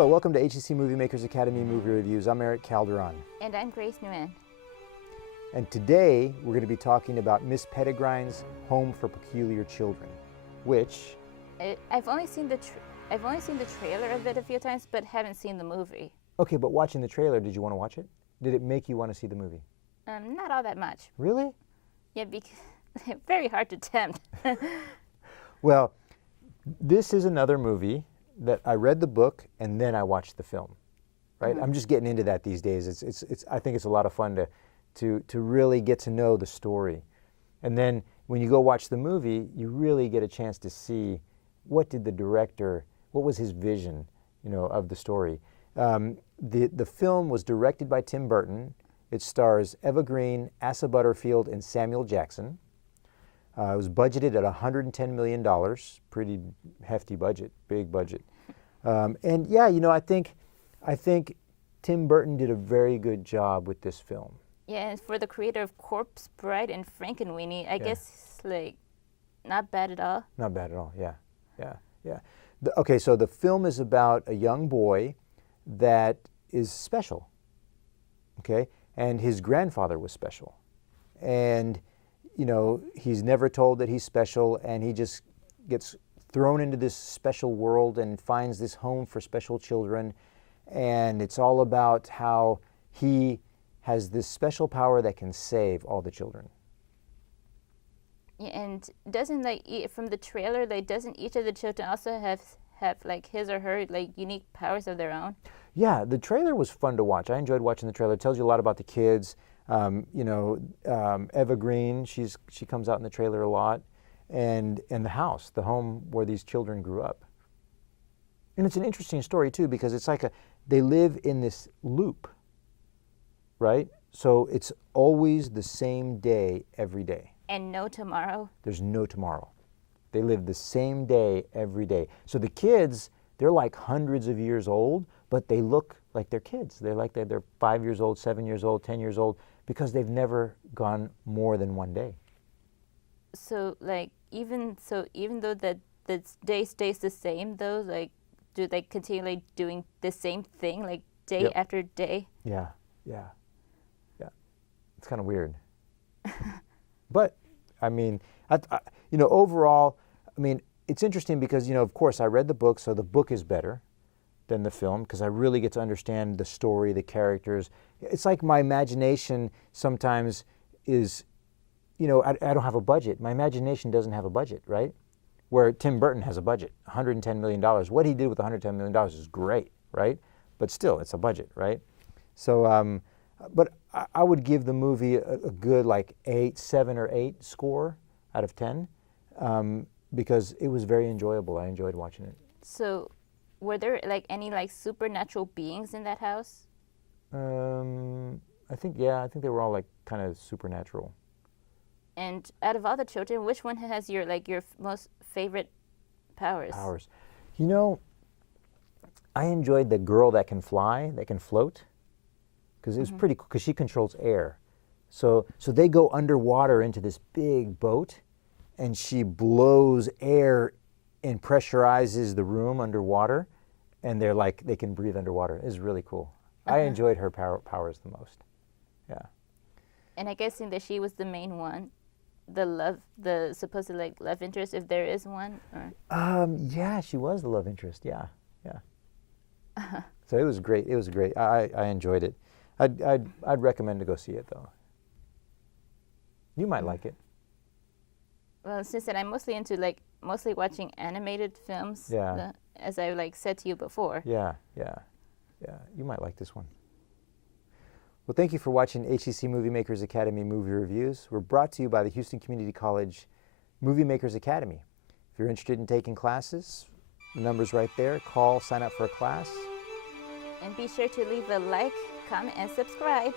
Hello, welcome to HEC Movie Makers Academy Movie Reviews. I'm Erik Calderon. And I'm Nguyen. And today we're going to be talking about Miss Peregrine's Home for Peculiar Children, which... I've only seen the trailer of it a few times, but haven't seen the movie. Okay, but watching the trailer, did you want to watch it? Did it make you want to see the movie? Not all that much. Really? Yeah, because very hard to tempt. Well, this is another movie that I read the book and then I watched the film, right? I'm just getting into that these days. I think it's a lot of fun to really get to know the story. And then when you go watch the movie, you really get a chance to see what was his vision, of the story. The film was directed by Tim Burton. It stars Eva Green, Asa Butterfield, and Samuel Jackson. It was budgeted at $110 million, pretty hefty budget, big budget. And yeah, I think Tim Burton did a very good job with this film. Yeah, and for the creator of Corpse Bride and Frankenweenie, I guess, not bad at all. Not bad at all, yeah. Okay, so the film is about a young boy that is special, okay? And his grandfather was special. And, he's never told that he's special, and he just gets thrown into this special world and finds this home for special children. And it's all about how he has this special power that can save all the children. Yeah, and doesn't from the trailer, doesn't each of the children also have his or her unique powers of their own? Yeah, the trailer was fun to watch. I enjoyed watching the trailer. It tells you a lot about the kids. Eva Green, she comes out in the trailer a lot, and the house, the home where these children grew up. And it's an interesting story too, because it's they live in this loop, right? So it's always the same day every day. And no tomorrow? There's no tomorrow. They live the same day every day. So the kids, they're like hundreds of years old, but they look like they're kids. They're 5 years old, 7 years old, 10 years old, because they've never gone more than one day. So even though the day stays the same though, do they continue doing the same thing day after day? Yeah. It's kind of weird. But overall, it's interesting because, of course, I read the book, so the book is better than the film because I really get to understand the story, the characters. It's like my imagination sometimes is, I don't have a budget. My imagination doesn't have a budget, right? Where Tim Burton has a budget, $110 million. What he did with $110 million is great, right? But still, it's a budget, right? So, but I would give the movie a good 7 or 8 score out of 10 because it was very enjoyable. I enjoyed watching it. So were there any supernatural beings in that house? I think they were all kind of supernatural. And out of all the children, which one has your most favorite powers? I enjoyed the girl that can fly, that can float. Because it was pretty cool, because she controls air. So they go underwater into this big boat, and she blows air and pressurizes the room underwater, and they can breathe underwater. It's really cool. I enjoyed her powers the most. Yeah. And I guess that she was the main one, the supposed love interest, if there is one. Or? Yeah, she was the love interest. Yeah. So it was great. It was great. I enjoyed it. I'd recommend to go see it though. You might like it. Well, since I'm mostly into mostly watching animated films. Yeah. As I said to you before. Yeah. You might like this one. Well, thank you for watching HEC Movie Makers Academy Movie Reviews. We're brought to you by the Houston Community College Movie Makers Academy. If you're interested in taking classes, the number's right there. Call, sign up for a class. And be sure to leave a like, comment, and subscribe.